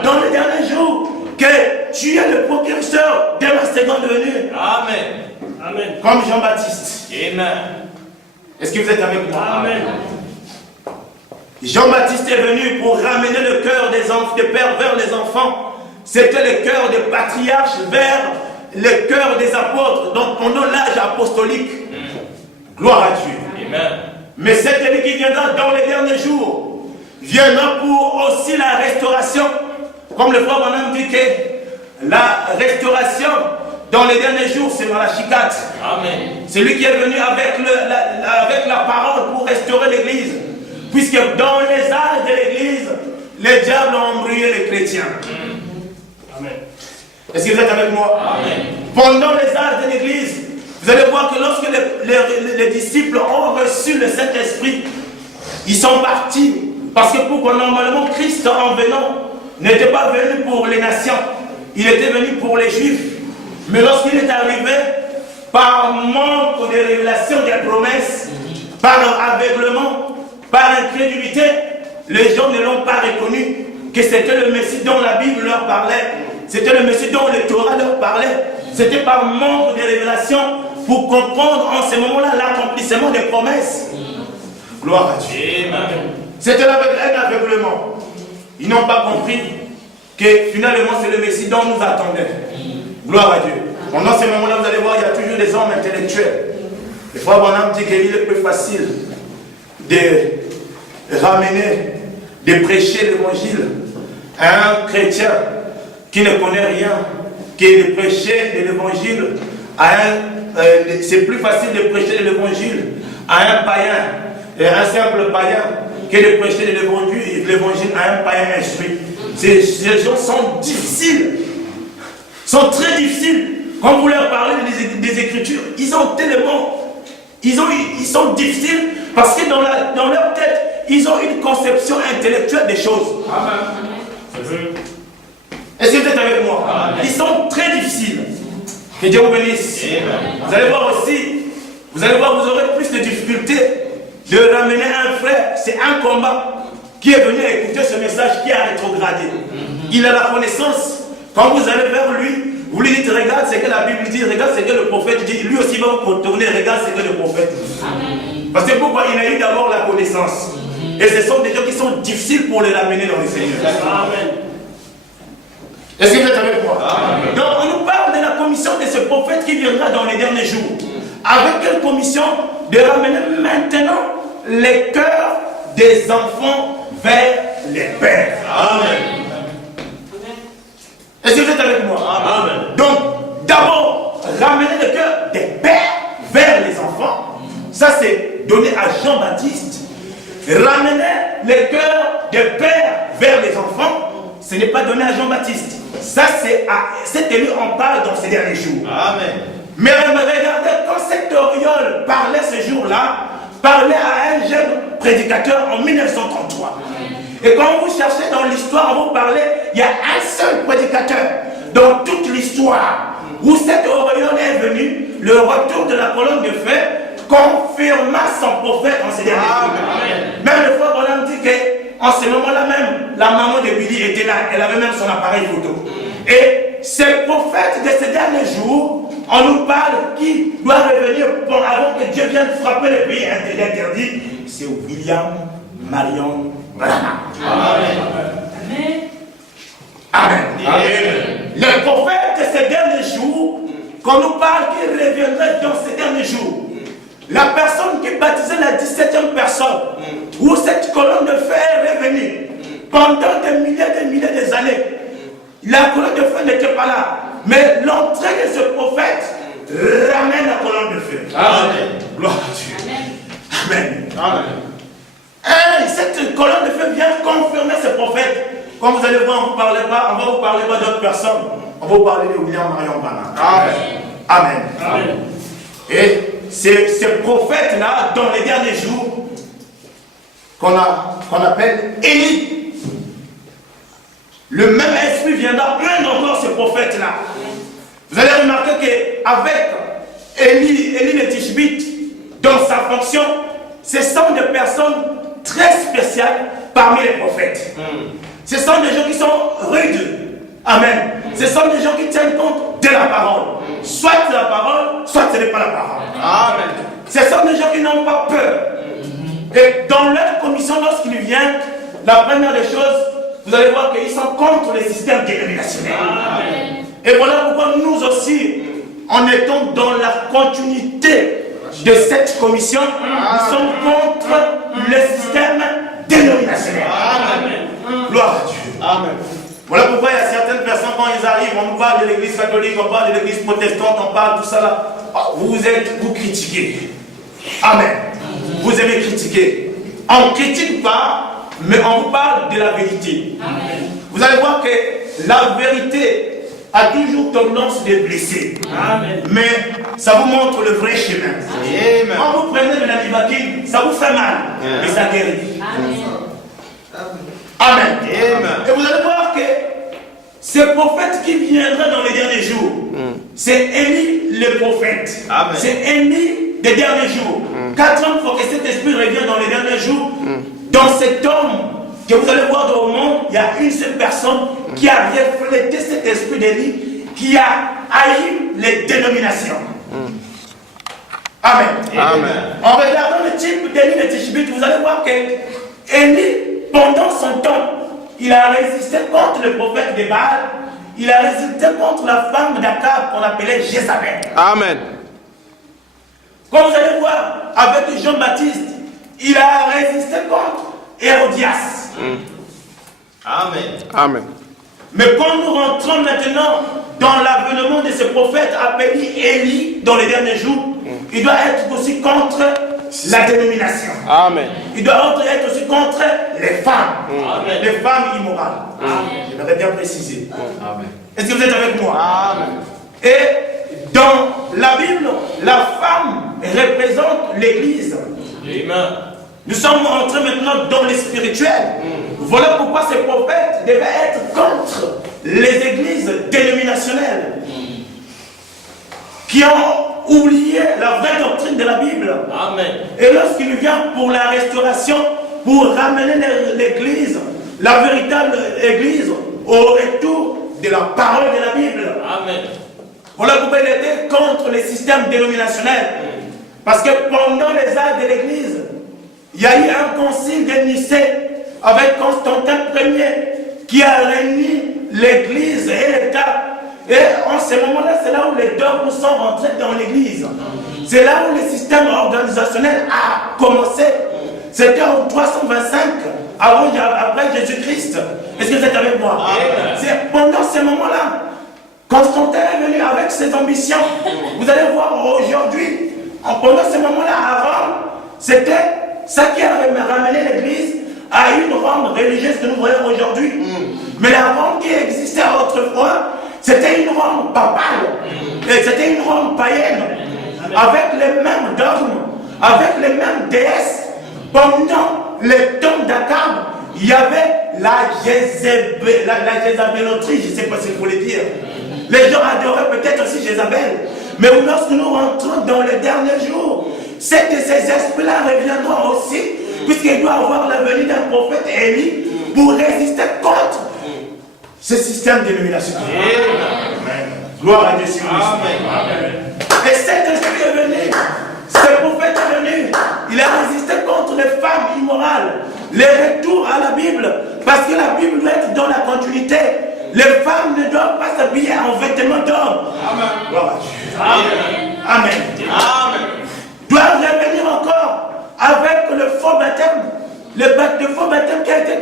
dans les derniers jours que tu es le précurseur de ma seconde venue. Amen. Amen. Comme Jean-Baptiste. Amen. Est-ce que vous êtes avec moi? Amen. Jean-Baptiste est venu pour ramener le cœur des pères vers les enfants. C'était le cœur des patriarches vers le cœur des apôtres, donc pendant l'âge apostolique. Gloire à Dieu. Amen. Mais c'est celui qui viendra dans les derniers jours, viendra pour aussi la restauration. Comme le frère Branham dit que la restauration dans les derniers jours, c'est Malachie 4. Amen. C'est lui qui est venu avec la parole pour restaurer l'église. Puisque dans les âges de l'église, les diables ont embrouillé les chrétiens. Amen. Est-ce que vous êtes avec moi? Amen. Pendant les âges de l'église, vous allez voir que lorsque les disciples ont reçu le Saint-Esprit, ils sont partis. Parce que pourquoi normalement Christ en venant n'était pas venu pour les nations, il était venu pour les Juifs. Mais lorsqu'il est arrivé, par manque de révélation des promesses, par aveuglement, par incrédulité, les gens ne l'ont pas reconnu que c'était le Messie dont la Bible leur parlait, c'était le Messie dont le Torah leur parlait. C'était par manque de révélation pour comprendre en ce moment-là l'accomplissement des promesses. Gloire à Dieu. C'était un aveuglement. Ils n'ont pas compris que finalement c'est le Messie dont nous attendions. Gloire à Dieu. Pendant ce moment-là, vous allez voir, il y a toujours des hommes intellectuels. Le frère Branham dit qu'il est plus facile de ramener, de prêcher l'évangile à un chrétien qui ne connaît rien, que de prêcher de l'évangile à un... c'est plus facile de prêcher de l'évangile à un païen, un simple païen, que de prêcher de l'évangile à un païen instruit. Ces gens sont difficiles, sont très difficiles. Quand vous leur parlez des Écritures, ils ont tellement... Ils sont difficiles parce que dans leur tête, ils ont une conception intellectuelle des choses. Amen. Est-ce que vous êtes avec moi? Amen. Ils sont très difficiles. Que Dieu vous bénisse. Amen. Vous allez voir aussi, vous aurez plus de difficultés de ramener un frère. C'est un combat qui est venu écouter ce message qui a rétrogradé. Il a la connaissance. Quand vous allez vers lui, vous lui dites, regarde ce que la Bible dit, regarde ce que le prophète dit. Lui aussi va vous retourner, regarde ce que le prophète dit. Amen. Parce que pourquoi? Il a eu d'abord la connaissance. Et ce sont des gens qui sont difficiles pour les ramener dans le Seigneur. Amen. Est-ce que vous êtes avec moi? Amen. Donc on nous parle de la commission de ce prophète qui viendra dans les derniers jours. Avec quelle commission? De ramener maintenant les cœurs des enfants vers les pères. Amen. Est-ce que vous êtes avec moi? Amen. Donc, d'abord, ramener le cœur des pères vers les enfants. Ça, c'est donné à Jean-Baptiste. Ramener le cœur des pères vers les enfants, ce n'est pas donné à Jean-Baptiste. Ça, c'est à cet élu en parle dans ces derniers jours. Amen. Mais regardez, quand cette auréole parlait ce jour-là, parlait à un jeune prédicateur en 1933. Et quand vous cherchez dans l'histoire, vous parlez, il y a un seul prédicateur dans toute l'histoire où cette auréole est venue, le retour de la colonne de feu confirma son prophète en ces derniers jours. Même le frère Branham dit qu'en ce moment-là même, la maman de Billy était là, elle avait même son appareil photo. Et ces prophètes de ces derniers jours, on nous parle qui doit revenir avant que Dieu vienne frapper le pays interdit, c'est William Marion Branham. Amen. Amen. Amen. Les prophètes de ces qu'on nous parle qu'il reviendrait dans ces derniers jours. La personne qui baptisait la 17e personne, où cette colonne de feu est revenue pendant des milliers d'années. La colonne de feu n'était pas là, mais l'entrée de ce prophète ramène la colonne de feu. Amen. Gloire à Dieu. Amen. Amen. Et cette colonne de feu vient confirmer ce prophète. Comme vous allez voir, on va vous parler pas d'autres personnes. On va vous parler de William Marion Branham. Amen. Amen. Amen. Et c'est ce prophète-là, dans les derniers jours, qu'on appelle Élie. Le même esprit viendra prendre encore ce prophète-là. Vous allez remarquer qu'avec Élie le Tishbite, dans sa fonction, ce sont des personnes très spéciales parmi les prophètes. Ce sont des gens qui sont rudes. Amen. Ce sont des gens qui tiennent compte de la parole. Soit c'est la parole, soit ce n'est pas la parole. Amen. Ce sont des gens qui n'ont pas peur. Et dans leur commission, lorsqu'ils viennent, la première des choses, vous allez voir qu'ils sont contre les systèmes dénominationnels. Amen. Et voilà pourquoi nous aussi, en étant dans la continuité de cette commission, nous sommes contre le système dénominationnel. Amen. Gloire à Dieu. Amen. Voilà pourquoi il y a certaines personnes, quand ils arrivent, on nous parle de l'église catholique, on parle de l'église protestante, on parle de tout ça là. Vous critiquez. Amen. Vous aimez critiquer. On ne critique pas, mais on vous parle de la vérité. Amen. Vous allez voir que la vérité a toujours tendance de blesser. Amen. Mais ça vous montre le vrai chemin. Amen. Quand vous prenez de la livatine, ça vous fait mal, mais ça guérit. Amen. Amen. Amen. Et vous allez voir que ce prophète qui viendra dans les derniers jours, c'est Élie le prophète. C'est Élie des derniers jours. 4 ans pour que cet esprit revienne dans les derniers jours. Dans cet homme que vous allez voir dans le monde, il y a une seule personne qui a reflété cet esprit d'Élie, qui a haï les dénominations. Amen. Amen. En regardant le type d'Élie de Tishbite, vous allez voir que Élie, pendant son temps, il a résisté contre le prophète de Baal. Il a résisté contre la femme d'Akab qu'on appelait Jézabel. Amen. Comme vous allez voir, avec Jean-Baptiste, il a résisté contre Hérodias. Amen. Amen. Mais quand nous rentrons maintenant dans l'avènement de ce prophète appelé Élie dans les derniers jours, il doit être aussi contre la dénomination. Amen. Il doit être aussi contre les femmes. Amen. Les femmes immorales. Amen. Je l'avais bien précisé. Amen. Est-ce que vous êtes avec moi? Amen. Et dans la Bible, la femme représente l'Église. Amen. Nous sommes entrés maintenant dans le spirituel. Voilà pourquoi ces prophètes devaient être contre les églises dénominationnelles qui ont oublié la vraie doctrine de la Bible. Amen. Et lorsqu'il vient pour la restauration, pour ramener l'église, la véritable église, au retour de la parole de la Bible. Amen. Voilà pourquoi il était contre les systèmes dénominationnels. Parce que pendant les âges de l'église, il y a eu un concile de Nicée avec Constantin Ier qui a réuni l'église et l'État. Et en ce moment-là, c'est là où les dogmes sont rentrés dans l'église. C'est là où le système organisationnel a commencé. C'était en 325, après Jésus-Christ. Est-ce que vous êtes avec moi? C'est pendant ce moment-là, Constantin est venu avec ses ambitions. Vous allez voir aujourd'hui, pendant ce moment-là, à Rome, c'était ça qui a ramené l'église à une Rome religieuse que nous voyons aujourd'hui. Mais la Rome qui existait autrefois, c'était une Rome papale. Et c'était une Rome païenne. Avec les mêmes dogmes, avec les mêmes déesses. Pendant les temps d'Akab, il y avait la Jézabelotrie, je ne sais pas ce qu'il faut le dire. Les gens adoraient peut-être aussi Jézabel. Mais lorsque nous rentrons dans les derniers jours, c'est que ces esprits-là reviendront aussi, puisqu'il doit avoir la venue d'un prophète Élie pour résister contre ce système dénominationnel. Amen. Gloire à Dieu. Amen. Et cet esprit est venu, ce prophète est venu, il a résisté contre les femmes immorales, les retours à la Bible, parce que la Bible doit être dans la continuité. les femmes ne doivent pas s'habiller en vêtements d'hommes. Amen. Gloire à Dieu. Amen. Amen. Amen. Doivent revenir encore avec le faux baptême. Le faux baptême qui a été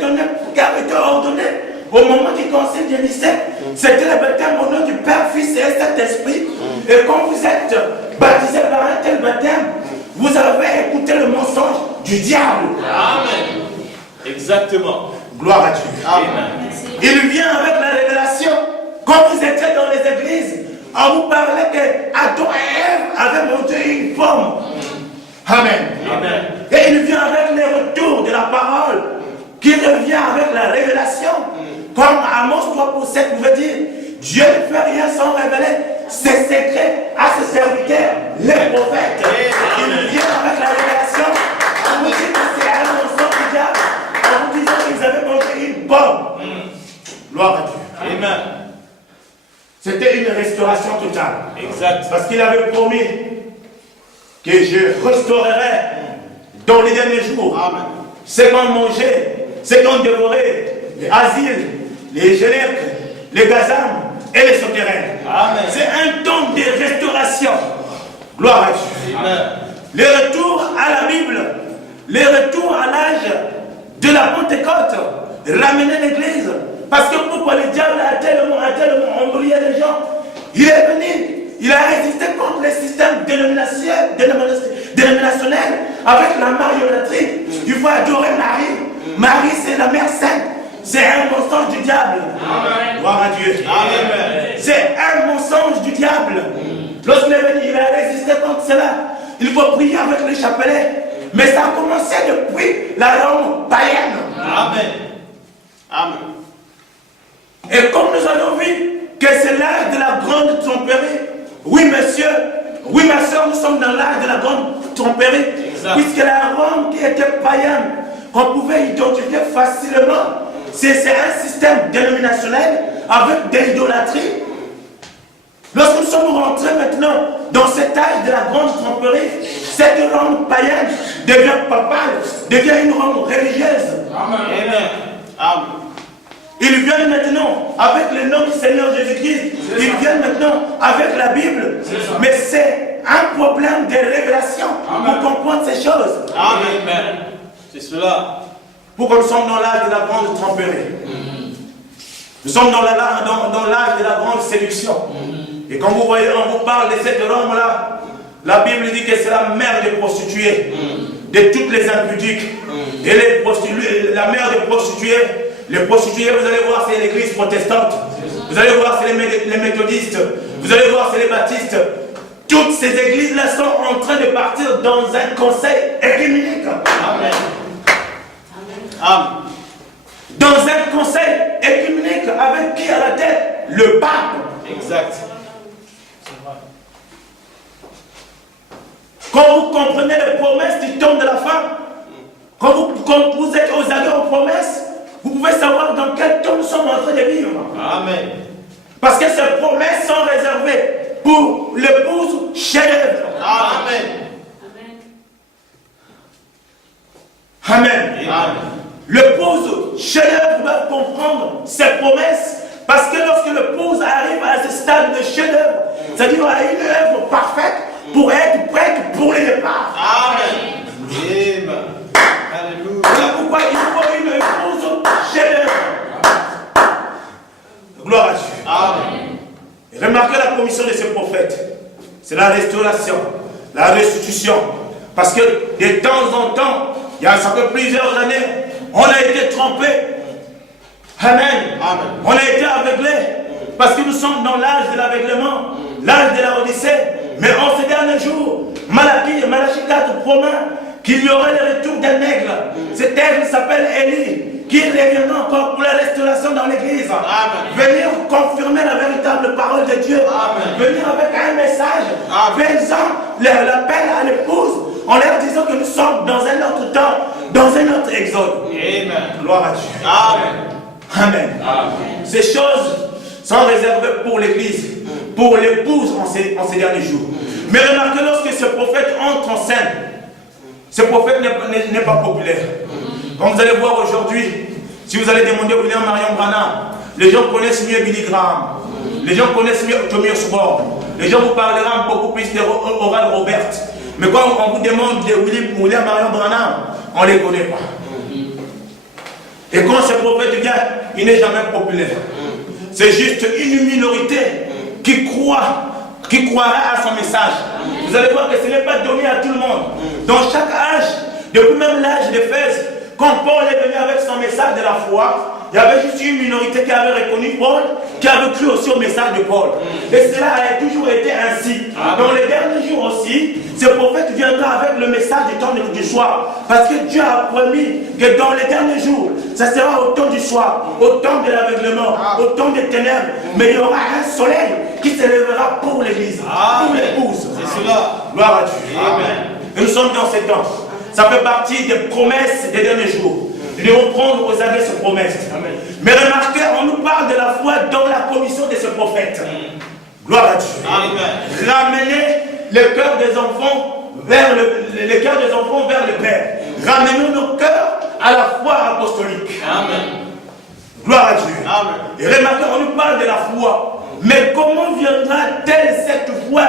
ordonné au moment du concile de Nicée. C'était le baptême au nom du Père, Fils et Saint-Esprit. Et quand vous êtes baptisé par un tel baptême, vous avez écouté le mensonge du diable. Amen. Exactement. Gloire à Dieu. Amen. Il vient avec la révélation. Quand vous étiez dans les églises, on vous parlait que Adam et Ève avaient mangé une pomme. Amen. Amen. Et il vient avec les retours de la parole, qui revient avec la révélation. Comme Amos 3:7 pouvait dire, Dieu ne fait rien sans révéler ses secrets à ses serviteurs, les prophètes. Il vient avec la révélation. On vous dit que c'est un mensonge du diable, en vous disant qu'ils avaient mangé une pomme. Gloire à Dieu. Amen. C'était une restauration totale. Exact. Parce qu'il avait promis que je restaurerai dans les derniers jours. Amen. Ce qu'on mangeait, ce qu'on dévorait, les asiles, les génèques, les gazams et les souterrains. Amen. C'est un temps de restauration. Gloire à Dieu. Amen. Le retour à la Bible, le retour à l'âge de la Pentecôte, ramener l'église. Parce que pourquoi le diable a tellement embrouillé les gens? Il est venu, il a résisté contre le système dénominationnel avec la mariolâtrie. Il faut adorer Marie. Marie, c'est la mère sainte. C'est un mensonge du diable. Amen. Gloire à Dieu. Amen. C'est un mensonge du diable. Lorsqu'il est venu, il a résisté contre cela. Il faut prier avec les chapelets. Mais ça a commencé depuis la Rome païenne. Amen. Amen. Et comme nous avons vu que c'est l'âge de la grande tromperie, oui monsieur, oui ma soeur, nous sommes dans l'âge de la grande tromperie, puisque la Rome qui était païenne, qu'on pouvait identifier facilement, c'est un système dénominationnel avec des idolâtries. Lorsque nous sommes rentrés maintenant dans cet âge de la grande tromperie, cette Rome païenne devient papale, devient une Rome religieuse. Amen. Amen. Ils viennent maintenant avec le nom du Seigneur Jésus-Christ. Ils viennent maintenant avec la Bible. Mais c'est un problème de révélation. Amen. Pour comprendre ces choses. Amen. C'est cela. Pourquoi nous sommes dans l'âge de la grande tromperie. Nous sommes dans l'âge de la grande séduction. Et quand vous voyez, on vous parle de cette Rome-là, la Bible dit que c'est la mère des prostituées, de toutes les impudiques. Et les prostituées, la mère des prostituées, les prostituées, vous allez voir, c'est l'église protestante. Vous allez voir, c'est les méthodistes. Vous allez voir, c'est les baptistes. Toutes ces églises-là sont en train de partir dans un conseil écuménique. Amen. Amen. Dans un conseil écuménique avec qui à la tête? Le pape. Exact. Quand vous comprenez les promesses du temps de la fin, quand vous êtes aux allées aux promesses, vous pouvez savoir dans quel temps nous sommes en train de vivre. Amen. Parce que ces promesses sont réservées pour l'épouse chef-d'œuvre. Amen. Amen. Amen. L'épouse chef-d'œuvre doit comprendre ces promesses. Parce que lorsque l'épouse arrive à ce stade de chef-d'œuvre, c'est-à-dire à une œuvre parfaite pour être prête pour les départs. Amen. Amen. Alléluia. Voilà pourquoi il faut une épouse chef-d'œuvre. Gloire à Dieu. Amen. Et remarquez la commission de ces prophètes. C'est la restauration, la restitution. Parce que de temps en temps, ça fait plusieurs années, on a été trompé. Amen. Amen. On a été aveuglé. Parce que nous sommes dans l'âge de l'aveuglement, l'âge de la Odyssée. Mais en ces derniers jours, Malachie 4 promet qu'il y aurait le retour d'un aigle. Cet aigle s'appelle Élie, qui reviendra encore pour la restauration dans l'église. Venir confirmer la véritable parole de Dieu. Amen. Venir avec un message, faisant l'appel à l'épouse, en leur disant que nous sommes dans un autre temps, dans un autre exode. Amen. Gloire à Dieu. Amen. Amen. Amen. Ces choses sont réservées pour l'église, pour l'épouse en ces derniers jours. Mais remarquez, lorsque ce prophète entre en scène, ce prophète n'est pas populaire. Comme vous allez voir aujourd'hui, si vous allez demander au William Marion Branham, Les gens connaissent mieux Billy Graham. Les gens connaissent mieux Tommy Osborne. Les gens vous parleront beaucoup plus de Oral Robert. Mais quand on vous demande de William Marion Branham, on ne les connaît pas. Et quand ce prophète vient, il n'est jamais populaire. C'est juste une minorité qui croira à son message. Vous allez voir que ce n'est pas donné à tout le monde. Dans chaque âge, depuis même l'âge d'Éphèse, quand Paul est venu avec son message de la foi, il y avait juste une minorité qui avait reconnu Paul, qui avait cru aussi au message de Paul. Et cela a toujours été ainsi. Dans les derniers jours aussi, ce prophète viendra avec le message du temps du soir. Parce que Dieu a promis que dans les derniers jours, ça sera au temps du soir, au temps de l'aveuglement, au temps des ténèbres. Mais il y aura un soleil qui se lèvera pour l'église, pour l'épouse. C'est cela. Gloire à Dieu. Amen. Nous sommes dans ces temps. Ça fait partie des promesses des derniers jours. Nous devons prendre aux amis ces promesses. Amen. Mais remarquez, on nous parle de la foi dans la commission de ce prophète. Gloire à Dieu. Amen. Ramenez le cœur des enfants vers le Père. Ramenons nos cœurs à la foi apostolique. Amen. Gloire à Dieu. Amen. Et remarquez, on nous parle de la foi. Mais comment viendra-t-elle cette foi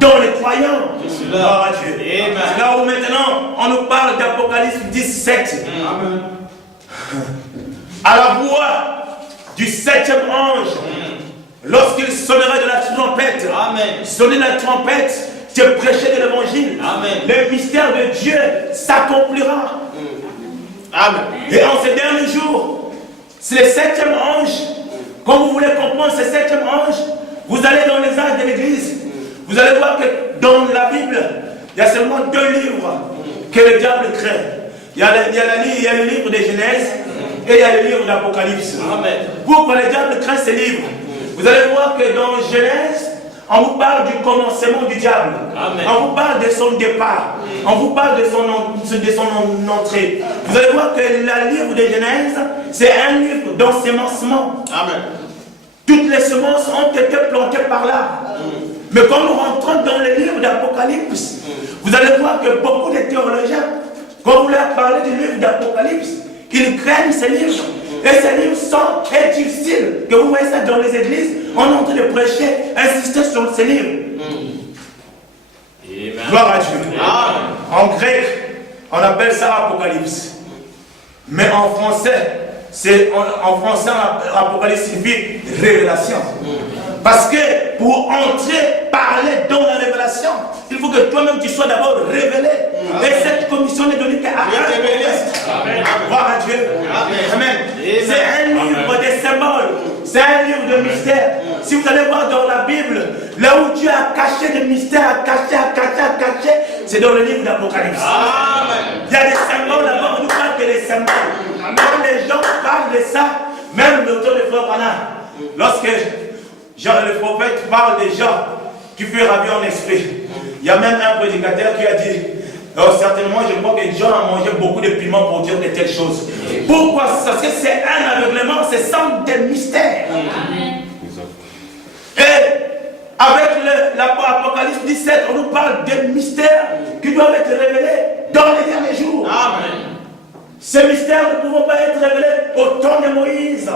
dans les croyants? Gloire à Dieu. Amen. C'est là où maintenant on nous parle d'Apocalypse 17. Amen. À la voix du 7e ange, lorsqu'il sonnerait de la trompette, sonner la trompette, c'est prêcher de l'évangile. Le mystère de Dieu s'accomplira. Amen. Et en ces derniers jours, c'est le 7e ange. Quand vous voulez comprendre ce 7e ange, vous allez dans les âges de l'église. Vous allez voir que dans la Bible, il y a seulement 2 livres que le diable craint. Il y a le livre de Genèse et il y a le livre d'Apocalypse. Pourquoi le diable craint ces livres? Vous allez voir que dans Genèse, on vous parle du commencement du diable. Amen. On vous parle de son départ. On vous parle de son entrée. Vous allez voir que le livre de Genèse, c'est un livre d'ensemencement. Toutes les semences ont été plantées par là. Mais quand nous rentrons dans le livre d'Apocalypse, vous allez voir que beaucoup de théologiens, quand vous leur parlez du livre d'Apocalypse, ils craignent ces livres. Et ces livres sont très difficiles. Que vous voyez ça dans les églises, on est en train de prêcher, insister sur ces livres. Gloire à Dieu. En grec, on appelle ça Apocalypse. Mais en français, Apocalypse signifie révélation. Parce que pour entrer, parler dans la révélation, il faut que toi-même tu sois d'abord révélé. Et cette commission n'est donnée qu'à un. Gloire à Dieu. Amen. C'est un livre de symboles. C'est un livre de mystères. Si vous allez voir dans la Bible, là où Dieu a caché des mystères, caché, c'est dans le livre d'Apocalypse. Il y a des symboles là-bas, on nous parle que des symboles. Quand les gens parlent de ça, même l'auteur de Frère Branham, lorsque Jean le prophète parle des gens qui furent ravis en esprit. Il y a même un prédicateur qui a dit, certainement je crois que Jean a mangé beaucoup de piments pour dire de telles choses. Pourquoi? Parce que c'est un aveuglement, c'est sans des mystères. Et avec l'Apocalypse 17, on nous parle des mystères qui doivent être révélés dans les derniers jours. Ces mystères ne pourront pas être révélés au temps de Moïse.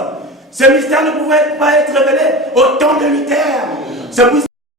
Ces mystères ne pouvaient pas être révélés au temps de Luther.